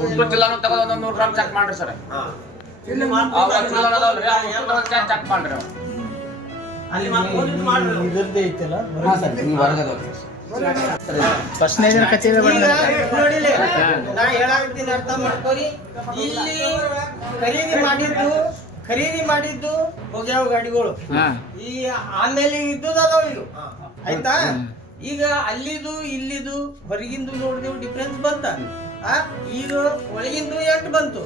ಉಡುಪಿ ಜಿಲ್ಲಾನು ತಗೊಂಡು ಒಂದು 100 gram check ಮಾಡ್ರಿ ಸರ್. ಚೆಕ್ ಮಾಡ್ರಿ ಇದ್ರದ್ದೇ ಐತಲ್ಲ ಫಸ್ಟ್ನೇ ದಿನ ಕಚೇರಿ ನೋಡಿಲಿ ನಾ ಹೇಳಾಕತ್ತೀನಿ, ಅರ್ಥ ಮಾಡ್ಕೋರಿ. ಇಲ್ಲಿ ಖರೀದಿ ಮಾಡಿದ್ದು ಹೋಗ್ಯಾವ ಗಾಡಿಗಳು ಈ ಆಮೇಲೆ ಇದ್ದುದಾವ ಈಗ ಆಯ್ತಾ. ಈಗ ಅಲ್ಲಿದು ಇಲ್ಲಿದು ಹೊರಗಿಂದು ನೋಡಿದೆವು ಡಿಫ್ರೆನ್ಸ್ ಬಂತ. ಈಗ ಒಳಗಿಂದು 8 ಬಂತು,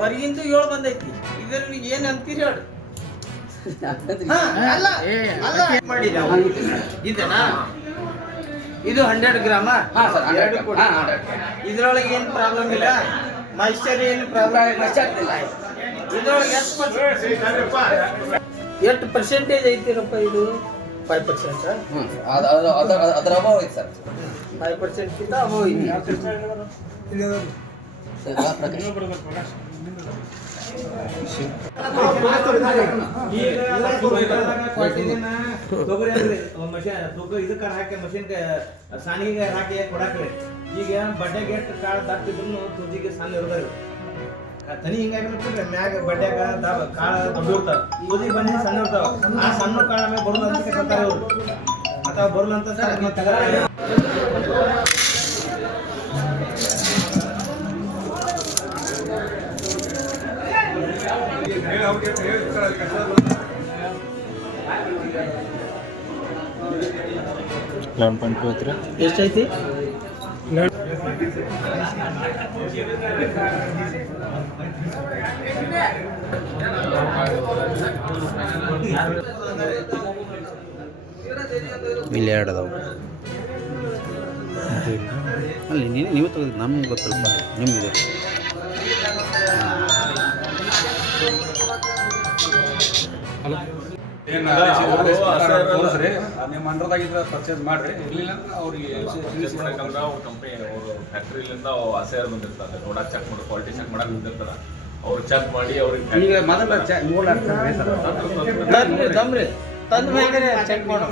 ಹೊರಗಿಂದು 7 ಬಂದೈತಿ. ಇದ್ರ ಏನ್ ಅಂತೀರಿ ಹೇಳಿ? ಇದನಾ ಇದು 100 ಗ್ರಾಮ ಇದ್ರೊಳಗೆ ಏನು ಪ್ರಾಬ್ಲಮ್ ಇಲ್ಲ, ಮಾಯಿಶ್ಚರ್ ಏನು ಪ್ರಾಬ್ಲಮ್ ಇಲ್ಲ. ಇದ್ರೊಳಗೆ ಎಷ್ಟು ಪರ್ಸೆಂಟೇಜ್ ಐತಿರಪ್ಪ? ಇದು 5%. ಅದರ ಅಭಾವ ಐತೆ ಸರ್. 5% ಕಿಂತ ಅಭಾವ ಐತಿ. ಇದಕ್ಕೆ ಹಾಕಿ ಮಷಿನ್ ಸಾಣಿಗೆ ಹಾಕಿ ಕೊಡಾಕ್ರಿ. ಈಗ ಬಡ್ಡೆಗೆ ಎಷ್ಟು ಕಾಳು ದಪ್ಪಿದ್ರು ತುದಿಗೆ ಸಣ್ಣ ಇರ್ತಾರೆ. ತನಿ ಹಿಂಗಾಗಿರ್ತಾರೆ ಮ್ಯಾಗ ಬಡ್ಡ್ಯಾಗ ಕಾಳು ದೊಡ್ಡ ಇರ್ತಾವ, ತುದಿ ಬನ್ನಿ ಸಣ್ಣ ಇರ್ತಾವ. ಆ ಸಣ್ಣ ಕಾಳ ಮೇಲೆ ಬರಲ್ಲ ಅಂತ ಕರ್ತಾರೆ ಅವರು, ಅಥವಾ ಬರಲ್ಲ ಅಂತ ಎಷ್ಟೈತಿ? ಇಲ್ಲಿ 2 ಅದಾವ ಅಲ್ಲಿ ನೀವು ತೆಗೆದು ನಮ್ಗೆ ಗೊತ್ತಲ್ಪ ನಿಮ್ಗೆ. ನಿಮ್ಮ ಅಂಡರ್ದಾಗಿದ್ರೆ ಪರ್ಚೇಸ್ ಮಾಡ್ರಿ, ಇರ್ಲಿಲ್ಲ ಅವ್ರಿಗೆ ಕಂಪನಿ ಫ್ಯಾಕ್ಟ್ರಿಲಿಂದ ಅಸೇರ್ ಬಂದಿರ್ತಾರೆ, ನೋಡಕ್ ಚೆಕ್ ಮಾಡಿ ಕ್ವಾಲಿಟಿ ಚೆಕ್ ಮಾಡಕ್ ಬಂದಿರ್ತಾರ. ಅವ್ರು ಚೆಕ್ ಮಾಡಿ ಅವ್ರಿಗೆ ಮೊದಲ ಚೆಕ್ ಮಾಡೋಣ.